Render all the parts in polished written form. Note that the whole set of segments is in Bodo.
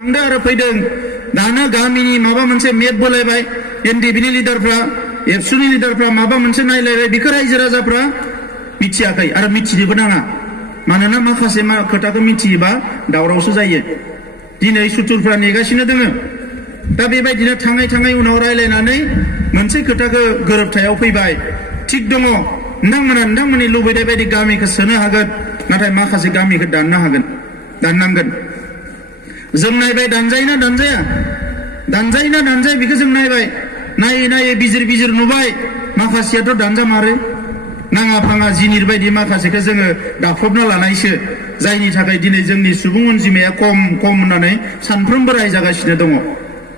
थांदों आरो फैदों दाना गामिनि माबा मोनसे मेप बोलायबाय एनडिएफनि लिडारफ्रा एबसुनि लिडारफ्रा माबा मोनसे नायलायबाय बेखौ रायजो राजाफ्रा मिथियाखै आरो मिथिनोबो नाङा मानोना माखासे खोथाखौ मिथियोबा दावरावसो जायो। दिनै सुथुरफ्रा नेगासिनो दोङो। दा बेबायदिनो थाङै थाङै उनाव रायलायनानै मोनसे खोथाखौ गोरोबथायाव फैबाय। थिग दङ नोंथांमोननि लुबैनाय बायदि गामिखौ सोनो हागोन नाथाय माखासे गामिखौ दाननांगोन। जों नायबाय दानजायोना दानजाया बेखौ जों नायबाय नायै बिजिर नुबाय माखासेयाथ' दानजामारो नाङा फाङा जिनिर बायदि माखासेखौ जोङो दाफबना लानायसो जायनि थाखाय दिनै जोंनि सुबुं अनजिमाया खम होननानै सानफ्रोमबो रायजागासिनो दङ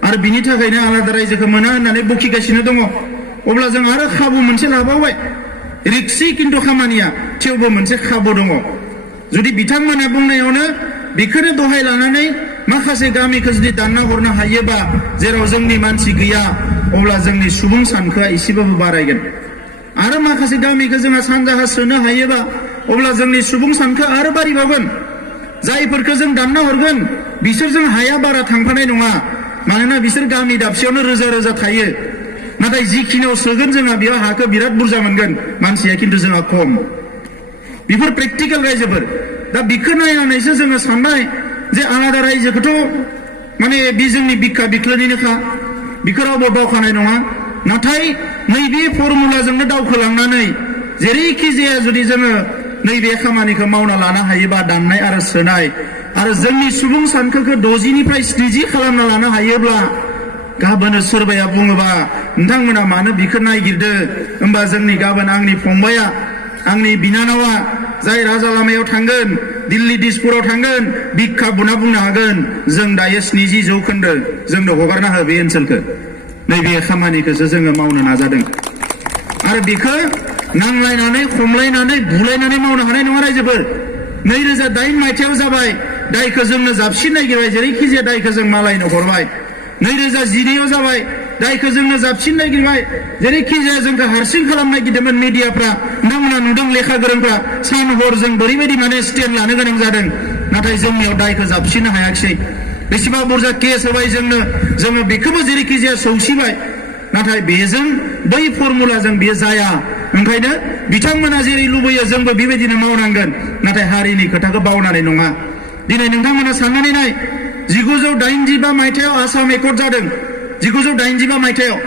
आरो बिनि थाखायनो आलादा रायजोखौ मोना होननानै बखिगासिनो दङ। अब्ला जों आरो खाबु मोनसे लाबावबाय रिक्सि खिन्थु खामानिया थेवबो मोनसे खाबु दङ। जुदि बिथांमोना बुंनायावनो बेखौनो दहाय लानानै माखासे गामिखौ जुदि दानना हरनो हायोबा जेराव जोंनि मानसि गैया अब्ला जोंनि सुबुं सानखोआ एसेबाबो बारायगोन आरो माखासे गामिखौ जोंहा सानजाहा सोनो हायोबा अब्ला जोंनि सुबुं सानखोआ आरो बारिबावगोन। जायफोरखौ जों दानना हरगोन बिसोरजों हाया बारा थांफानाय नङा मानोना बिसोर गामि दाबसेयावनो रोजा थायो नाथाय जिखिनियाव सोगोन जोंहा बेयाव हाखौ बिराद बुरजा मोनगोन मानसिया खिन्थु जोंहा खम। बेफोर प्रेक्टिकेल रायजोफोर दा बेखौ नायनानैसो जोङो साननाय जे आलादा रायजोखौथ' माने बे जोंनि बिखा बिख्लोनिनोखा बेखौ रावबो दावखानाय नङा। नाथाय नैबे फर्मुलाजोंनो दावखोलांनानै जेरैखि जाया जुदि जोङो नैबे खामानिखौ मावना लानो हायोबा दाननाय आरो सोनाय आरो जोंनि सुबुं सानखोखौ 60निफ्राय 70 खालामना लानो हायोब्ला गाबोनो सोरबाया बुङोबा नोंथांमोना मानो बिखौ नायगिरदो होमबा जोंनि गाबोन आंनि फंबाया आंनि बिनानावा जाय राजा लामायाव थांगोन दिल्ली दिसपुराव थांगोन बिखा बुना बुंनो हागोन जों दायो 70% जोंनो हगारना हो बे ओनसोलखौ। नैबे खामानिखौसो जोङो मावनो नाजादों आरो बेखौ नांलायनानै खमलायनानै बुलायनानै मावनो हानाय नङा रायजोफोर। 2008 मायथाइयाव जाबाय दायखौ जोंनो जाबसिन नागिरबाय जेरैखि जाया दायखौ जों मालायनो हरबाय। 2012आव जाबाय दायखौ जोंनो जाबसिन नागिरबाय जेरैखि जाया जोंखौ हारसिं खालामनो नागिरदोंमोन मिडियाफ्रा नोंथांमोना नुदों लेखा गोरोंफ्रा सान हर जों बोरैबायदि माने स्टेन्ड लानो गोनां जादों नाथाय जोंनियाव दायखौ जाबसिननो हायाखिसै। बेसेबा बुरजा केस होबाय जोङो बेखौबो जेरैखि जाया सौसिबाय नाथाय बेजों बै फर्मुलाजों बेयो जाया। ओंखायनो बिथांमोना जेरै लुबैयो जोंबो बेबायदिनो मावनांगोन नाथाय हारिनि खोथाखौ बावनानै नङा। दिनै नोंथांमोना साननानै नाय 1985 मायथाइयाव आसाम एकर्ड जादों 1985 मायथाइयाव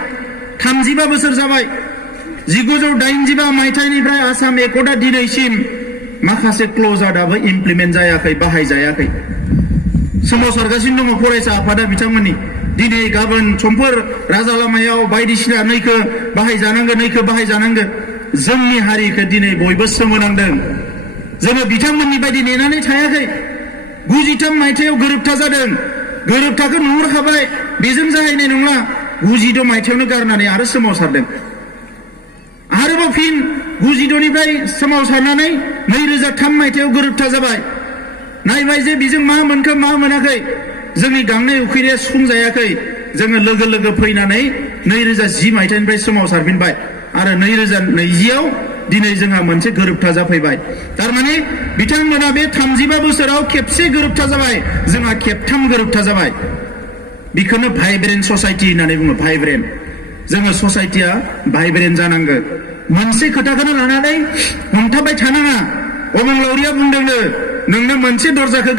35 बोसोर जाबाय। 1985 मायथाइनिफ्राय आसाम एकर्डआ दिनैसिम माखासे क्ल'जआ दाबो इमप्लिमेन्ट जायाखै बाहायजायाखै सोमावसारगासिनो दङ फरायसा आफादा बिथांमोननि दिनै गाबोन समफोर राजा लामायाव बायदिसिना नैखो बाहायजानांगोन जोंनि हारिखौ दिनै बयबो सोमोनांदों। जोङो बिथांमोननि बायदि नेनानै थायाखै। 93 मायथाइयाव गोरोबथा जादों गोरोबथाखौ नुहुरखाबाय बेजों जाहैनाय नंला 92 मायथाइयावनो गारनानै आरो सोमावसारदों आरोबाव फिन 92निफ्राय सोमावसारनानै 2003 मायथाइयाव गोरोबथा जाबाय। नायबाय जे बेजों मा मोनखो मा मोनाखै जोंनि गांनाय उखैनाया सुफुंजायाखै जोङो लोगो फैनानै 2010 मायथाइनिफ्राय सोमावसारफिनबाय आरो 2020आव दिनै जोंहा मोनसे गोरोबथा जाफैबाय। थारमाने बिथांमोना बे 35 बोसोराव खेबसे गोरोबथा जाबाय जोंहा खेबथाम गोरोबथा जाबाय। बेखौनो भाइब्रेन्ट ससाइटि होननानै बुङो। भाइब्रेन्ट जोङो ससाइटिया भाइब्रेन्ट जानांगोन। मोनसे खोथाखौनो लानानै हमथाबाय थानाङा। अबंलावरिया बुंदोंनो नोंनो मोनसे दरजाखौ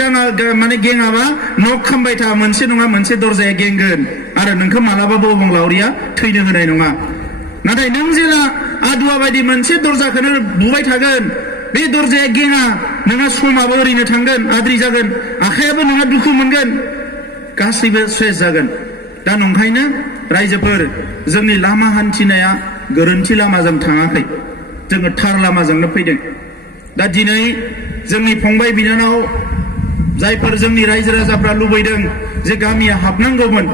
माने गेङाबा नक खामबाय था मोनसे नङा मोनसे दरजाया गेंगोन आरो नोंखौ मालाबाबो अबंलावरिया थैनो होनाय नङा। नाथाय नों जेला आदुवा बायदि मोनसे दरजाखौनो बुबाय थागोन बे दरजाया गेङा नोंहा समाबो ओरैनो थांगोन आद्रि जागोन आखायाबो नोंहा दुखु मोनगोन गासैबो स्ट्रेस जागोन। दा नंखायनो रायजोफोर जोंनि लामा हान्थिनाया गोरोन्थि लामाजों थाङाखै जोङो थार लामाजोंनो फैदों। दा दिनै जोंनि फंबाय बिनानाव जायफोर जोंनि रायजो राजाफ्रा लुबैदों जे गामिया हाबनांगौमोन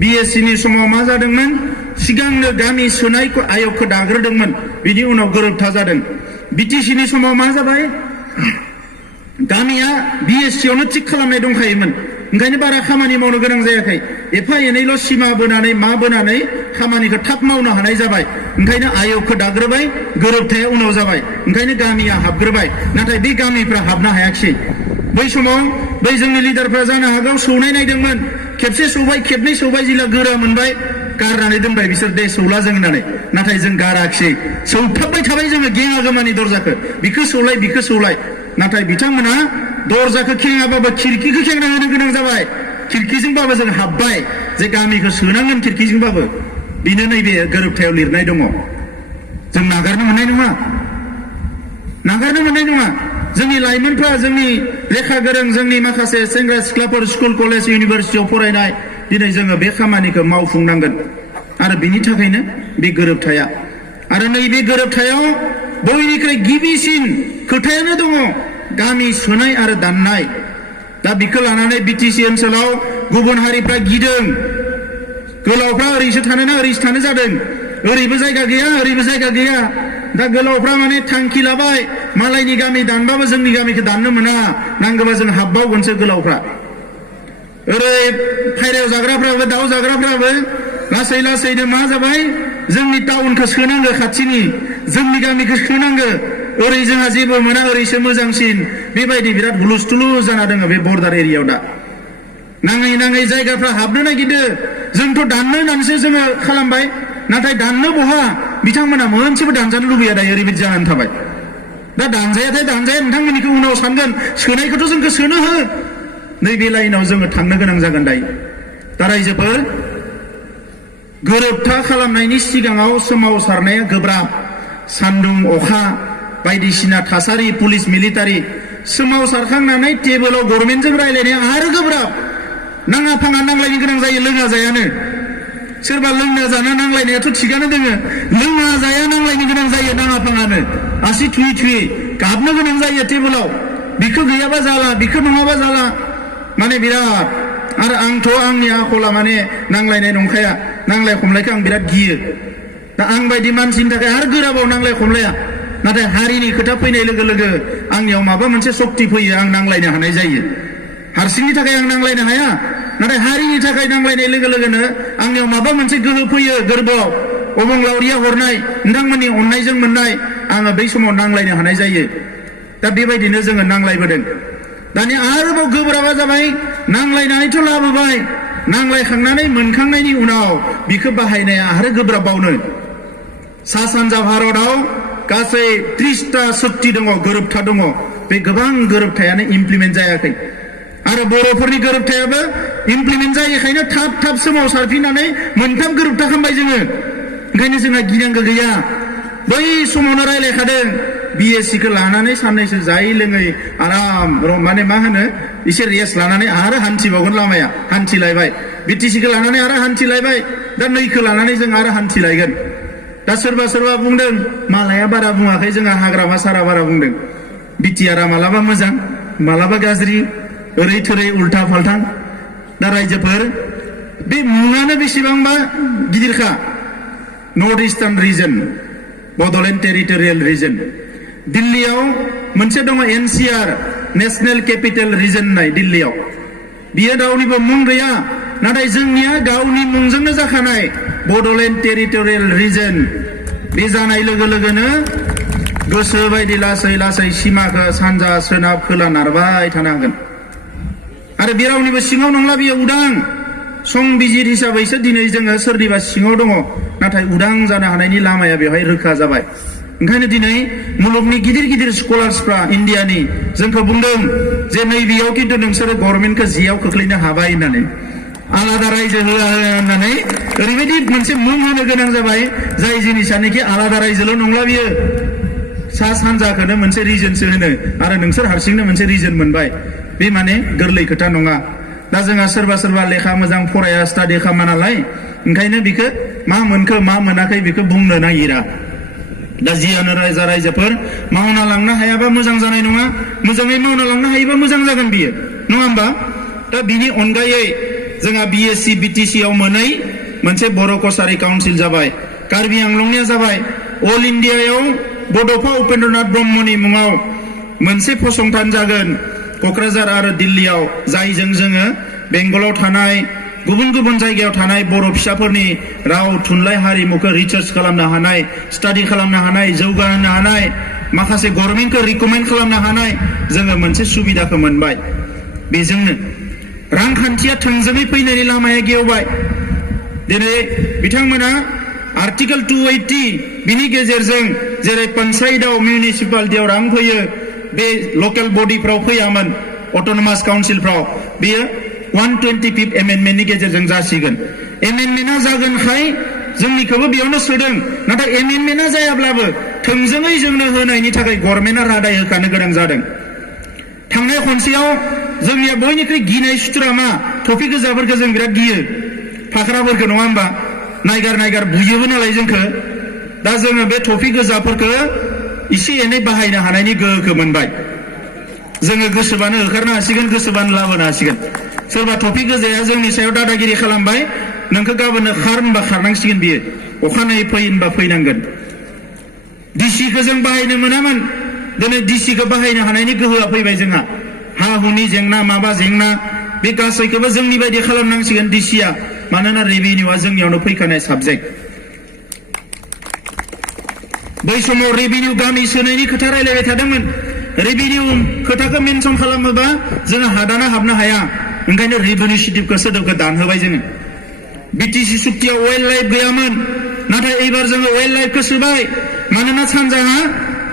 BSCनि समाव मा जादोंमोन सिगांनो गामि सोनाय आयगखौ दाग्रोदोंमोन बिनि उनाव गोरोबथा जादों। BTCनि समाव मा जाबाय गामिया BSCयावनो थिग खालामनाय दंखायोमोन ओंखायनो बारा खामानि मावनो गोनां जायाखै। एफा एनैल' सिमा बोनानै खामानिखौ थाब मावनो हानाय जाबाय। ओंखायनो आयगखौ दाग्रोबाय गोरोबथाया उनाव जाबाय ओंखायनो गामिया हाबग्रोबाय नाथाय बे गामिफ्रा हाबनो हायाखिसै। बै समाव बै जोंनि लिडारफ्रा जानो हागौ सौनाय नायदोंमोन खेबसे सौबाय खेबनै सौबाय जिला गोरा मोनबाय गारनानै दोनबाय बिसोर दे सौला जों होननानै नाथाय जों गाराखिसै सौथाबबाय थाबाय जोङो गेङागोमानि दरजाखौ बिखौ सौलाय नाथाय बिथांमोना दरजाखौ खेङाबाबो खिरखिखौ खेंना होनो गोनां जाबाय खिरखिजोंबाबो जों हाबबाय जे गामिखौ सोनांगोन खिरखिजोंबाबो बेनो नैबे गोरोबथायाव लिरनाय दङ जों नागारनो मोननाय नङा जोंनि लाइमोनफ्रा जोंनि लेखा गोरों जोंनि माखासे सेंग्रा सिख्लाफोर स्कुल कलेज इउनिभारसिटियाव फरायनाय दिनै जोङो बे खामानिखौ मावफुंनांगोन आरो बिनि थाखायनो बे गोरोबथाया आरो नैबे गोरोबथायाव बयनिख्रुइ गिबिसिन खोथायानो दङ गामि सोनाय आरो दाननाय दा बेखौ लानानै बिटिसि ओनसोलाव गुबुन हारिफ्रा गिदों गोलावफ्रा ओरैसो थानोना ओरैसो थानो जादों ओरैबो जायगा गैया दा गोलावफ्रा माने थांखि लाबाय मालायनि गामि दानबाबो जोंनि गामिखौ दाननो मोना नांगौबा जों हाबबावगोनसो गोलावफ्रा ओरै फायरायाव जाग्राफ्राबो दाउ जाग्राफ्राबो लासै लासैनो मा जाबाय जोंनि टाउनखौ सोनांगो खाथिनि जोंनि गामिखौ सोनांगो ओरै जोंहा जेबो मोना ओरैसो मोजांसिन बेबायदि बिराद हुलुस्थुलु जाना दङ बे बर्डार एरियायाव दा नाङै जायगाफ्रा हाबनो नागिरदो जोंथ' दाननो होननानैसो जोङो खालामबाय नाथाय दाननो बहा बिथांमोना मोनसेबो दानजानो लुबैया दायो ओरैबायदि जानानै थाबाय दा दानजाया नोंथांमोननिखौ उनाव सानगोन सोनायखौथ' जोंखौ सोनो हो नैबे लाइनाव जोङो थांनो गोनां जागोन दायो दा रायजोफोर गोरोबथा खालामनायनि सिगाङाव सोमावसारनाया गोब्राब सान्दुं अखा बायदिसिना थासारि पुलिस मिलिटारि सोमावसारखांनानै टेबोलाव गभर्नमेन्टजों रायलायनाया आरो गोब्राब नाङा फाङा नांलायनो गोनां जायो लोङा जायानो सोरबा लोंना जाना नांलायनायाथ' थिगानो दोङो लोङा जाया नांलायनो गोनां जायो नाङा फाङानो आसि थुयै गाबनो गोनां जायो टेबोलाव बिखौ गैयाबा जाला बिखौ नङाबा जाला माने बिराद आरो आंथ' आंनि आखला माने नांलायनाय नंखाया नांलाय खमलायखौ आं बिराद गियो दा आं बायदि मानसिनि थाखाय आरो गोराबाव नांलाय खमलाया नाथाय हारिनि खोथा फैनाय लोगो लोगो आंनियाव माबा मोनसे सक्ति फैयो आं नांलायनो हानाय जायो हारसिंनि थाखाय आं नांलायनो हाया नाथाय हारिनि थाखाय नांलायनाय लोगो लोगोनो आंनियाव माबा मोनसे गोहो फैयो गोरबोआव अबंलावरिया हरनाय नोंथांमोननि अननायजों मोननाय आङो बै समाव नांलायनो हानाय जायो दा बेबायदिनो जोङो नांलायबोदों दानिया आरोबाव गोब्राबा जाबाय नांलायनानैथ' लाबोबाय नांलायखांनानै मोनखांनायनि उनाव बिखौ बाहायनाया आरो गोब्राबबावनो सा सानजा भारतआव गासै 30टा सक्ति दङ गोरोबथा दङ बे गोबां गोरोबथायानो इमप्लिमेन्ट जायाखै आरो बर'फोरनि गोरोबथायाबो इमप्लिमेन्ट जायैखायनो थाब सोमावसारफिननानै मोनथाम गोरोबथा खालामबाय जोङो ओंखायनो जोंहा गिनांगौ गैया बै समावनो रायलायखादों बिएससिखौ लानानै साननैसो जायै लोङै आराम माने मा होनो एसे रेस्ट लानानै आरो हान्थिबावगोन लामाया हान्थिलायबाय बिटिसिखौ लानानै आरो हान्थिलायबाय दा नैखौ लानानै जों आरो हान्थिलायगोन दा सोरबा बुंदों मालाया बारा बुङाखै जोंहा हाग्रामा सारा बारा बुंदों बिटिआरआ मालाबा मोजां मालाबा गाज्रि ओरै थोरै उल्था फाल्थां दा रायजोफोर बे मुङानो बेसेबांबा गिदिरखा north eastern region Bodoland territorial region दिल्लीयाव मोनसे दङ एनसिआर नेशनेल केपिटेल रिजन होननाय दिल्लीयाव बियो रावनिबो मुं गैया नाथाय जोंनिया गावनि मुंजोंनो जाखानाय बड'लेण्ड टेरिटरियेल रिजन बे जानाय लोगो लोगोनो गोसो बायदि लासै सिमाखौ सानजा सोनाब खोला नारबाय थानो हागोन आरो बे रावनिबो सिङाव नंला बियो उदां संबिजिर हिसाबैसो दिनै जोङो सोरनिबा सिङाव दङ नाथाय उदां जानो हानायनि लामाया बेवहाय रोखा जाबाय ओंखायनो दिनै मुलुगनि गिदिर स्कलार्सफ्रा इन्डियानि जोंखौ बुंदों जे नैबेयाव खिन्थु नोंसोरो गभर्नमेन्टखौ जियाव खोख्लैनो हाबाय होननानै आलादा रायजो होआ होननानै ओरैबायदि मोनसे मुं होनो गोनां जाबाय जाय जिनिसानोखि आलादा रायजोल' नंला बियो सा सानजाखौनो मोनसे रिजनसो होनो आरो नोंसोर हारसिंनो मोनसे रिजन मोनबाय बे माने गोरलै खोथा नङा दा जोंहा सोरबा लेखा मोजां फराया स्टाडि खालामा नालाय ओंखायनो बिखौ मा मोनखो मा मोनाखै बिखौ बुंनो नागिरा दा जियानो रायजोफोर मावना लांनो हायाबा मोजां जानाय नङा मोजाङै मावना लांनो हायोबा मोजां जागोन बियो नङा होमबा दा बिनि अनगायै जोंहा बिएससि बिटिसि आव मोनै मोनसे बर' कसारी काउन्सिल जाबाय कार्बि आंलंनिया जाबाय अल इन्डियायाव बड'फा उपेन्द्रनाथ ब्रह्मनि मुङाव मोनसे फसंथान जागोन क'क्राझार आरो दिल्लीयाव जायजों जोङो बेंगलाव थानाय गुबुन जायगायाव थानाय बर' फिसाफोरनि राव थुनलाइ हारिमुखौ रिसार्च खालामनो हानाय स्टाडि खालामनो हानाय जौगाहोनो हानाय माखासे गभर्नमेन्टखौ रिकमेन्ड खालामनो हानाय जोङो मोनसे सुबिदाखौ मोनबाय। बेजोंनो रांखान्थिया थोंजोङै फैनायनि लामाया गेवबाय। दिनै बिथांमोना आर्टिकेल 280 बिनि गेजेरजों जेरै पन्सायतआव मिउनिसिपालिटियाव रां फैयो बे लकेल बडिफ्राव फैयामोन अट'नमास काउन्सिलफ्राव बेयो 125th एमेन्डमेन्टनि गेजेरजों जासिगोन। एमेन्डमेन्टआ जागोनखाय जोंनिखौबो बेयावनो सोदों, नाथाय एमेन्डमेन्टआ जायाब्लाबो थोंजोङै जोंनो होनायनि थाखाय गभर्नमेन्टआ रादाय होखानो गोनां जादों। थांनाय खनसेयाव जोंनिया बयनिख्रुइ गिनाय सुथुरा मा टफि गोजाफोरखौ जों बिराद गियो, फाख्राफोरखौ नङा होमबा, नायगार बुयोबो नालाय जोंखौ। दा जोङो बे टफि गोजाफोरखौ एसे एनै बाहायनो हानायनि गोहोखौ मोनबाय। जोङो गोसोबानो होखारनो हासिगोन, गोसोबानो लाबोनो हासिगोन। सोरबा टफि गोजाया जोंनि सायाव दादागिरि खालामबाय, नोंखौ गाबोननो खार होनबा खारनांसिगोन बियो, अखानायै फै होनबा फैनांगोन। डिसिखौ जों बाहायनो मोनामोन, दिनै डिसिखौ बाहायनो हानायनि गोहोआ फैबाय जोंहा। हा हुनि जेंना माबा जेंना बे गासैखौबो जोंनि बायदि खालामनांसिगोन डिसिया, मानोना रेभिनिउआ जोंनियावनो फैखानाय साबजेक्ट। बै समाव रेभिनिउ गामि सोनायनि खोथा रायलायबाय थादोंमोन। रेभिनिउ खोथाखौ मेनसन खालामोबा जोङो हादाना हाबनो हाया, ओंखायनो रेभिनिउ सोदोबखौ दानहोबाय जोङो। बिटिसि सुक्तियाव वाइल्ड लाइफ गैयामोन, नाथाय एबार जोङो वाइल्ड लाइफखौ सोबाय, मानोना सानजाहा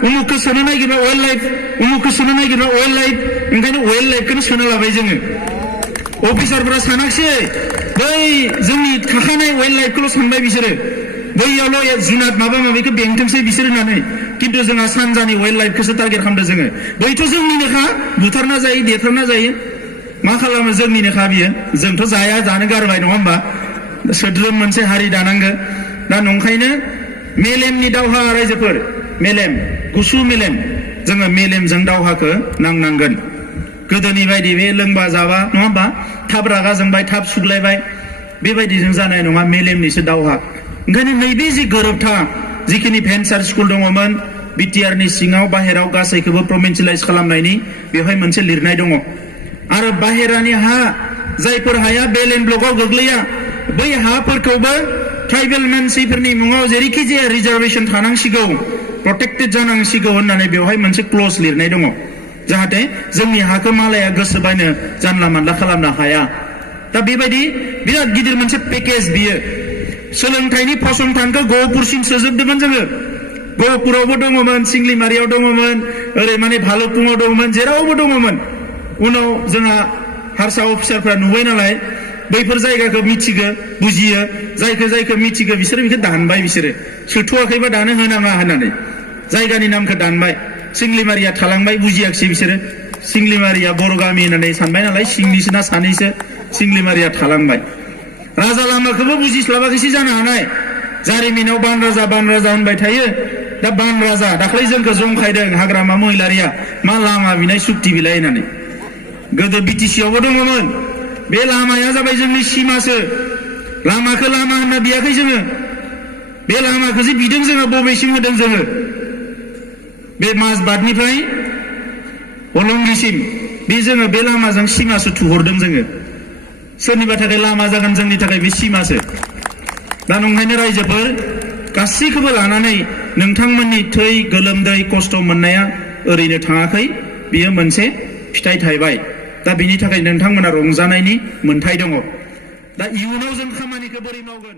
उमुखखौ सोनो नागिरबा वाइल्ड लाइफ, उमुखखौ सोनो नागिरबा वाइल्ड लाइफ, ओंखायनो वाइल्ड लाइफखौनो सोनो लाबाय जोङो। अफिसारफोरा सानाखिसै, बै जोंनि थाखानाय वाइल्ड लाइफखौल' सानबाय बिसोरो, बैयावल' जुनाद माबा माबिखौ बेंथोंसै बिसोर होननानै। खिन्थु जोंहा सानजानि वाइल्ड लाइफखौसो टारगेट खालामदों जोङो। बैथ' जोंनिनोखा, बुथारना जायो देथारना जायो, मा खालामो जोंनिनोखा बियो। जोंथ' जाया, जानो गारबाय नङा होमबा। सोद्रोम मोनसे हारि दानांगो। दा नंखायनो मेलेमनि दावहा रायजोफोर, मेलेम, गुसु मेलेम, जोङो मेलेमजों दावहाखौ नांनांगोन। गोदोनि बायदि बे लोंबा जाबा नङा होमबा, थाब रागा जोंबाय थाब सुग्लायबाय, बेबायदिजों जानाय नङा, मेलेमनिसो दावहा। ओंखायनो नैबे जि गोरोबथा, जिखिनि भेन्सार स्कुल दङमोन बिटिआरनि सिङाव बाहेराव गासैखौबो प्रभिन्सियेलाइज खालामनायनि बेवहाय मोनसे लिरनाय दङ। आरो बाहेरानि हा, जायफोर हाया बेल एन्ड ब्लकआव गोग्लैया, बै हाफोरखौबो ट्राइबेल मानसिफोरनि मुङाव जेरैखि जाया रिजार्भेसन थानांसिगौ, प्रटेक्टेड जानांसिगौ होननानै बेवहाय मोनसे क्लज लिरनाय दङ, जाहाथे जोंनि हाखौ मालाया गोसोबायनो जानला मानला खालामनो हाया। दा बेबायदि बिराद गिदिर मोनसे पेकेज बियो। सोलोंथाइनि फसंथानखौ गहपुरसिम सोजोबदोंमोन जोङो। गहपुरावबो दङमोन, सिंलिमारियाव दङमोन, ओरै माने भालुकपुङाव दङमोन, जेरावबो दङमोन। उनाव जोंहा हारसा अफिसारफ्रा नुबाय नालाय, बैफोर जायगाखौ मिथिगो, बुजियो, जायखौ मिथिगो बिसोरो बेखौ दानबाय, बिसोरो सोथ'वाखैबा दानो होनाङा होननानै जायगानि नामखौ दानबाय। सिंलिमारिया थालांबाय, बुजियाखिसै बिसोरो। सिंलिमारिया बर' गामि होननानै सानबाय नालाय, सिंनिसो ना सानैसो, सिंलिमारिया थालांबाय। राजा लामाखौबो बुजिस्लाबाखैसो जानो हानाय, जारिमिनाव बान राजा होनबाय थायो। दा बान राजा दाख्लै जोंखौ जंखायदों हाग्रामा महिलारिया, मा लामा बिनाय सुक्ति बिलाइ होननानै। गोदो बिटिसियावबो दङमोन। बे लामाया जाबाय जोंनि सिमासो। लामाखौ लामा होनना बियाखै जोङो, बे लामाखौसो बिदों जोङो, बबेसिम होदों जोङो, बे माजबादनिफ्राय हलंगिसिम, बे जोङो बे लामाजों सिमासो थुहरदों जोङो। सोरनिबा थाखाय लामा जागोन, जोंनि थाखाय बे सिमासो। दा नंखायनो रायजोफोर गासैखौबो लानानै नोंथांमोननि थै गोलोमदै खस्थ' मोननाया ओरैनो थाङाखै, बियो मोनसे फिथाइ थायबाय। दा बिनि थाखाय नोंथांमोना रंजानायनि मोन्थाय दङ। दा इयुनाव जों खामानिखौ बोरै मावगोन?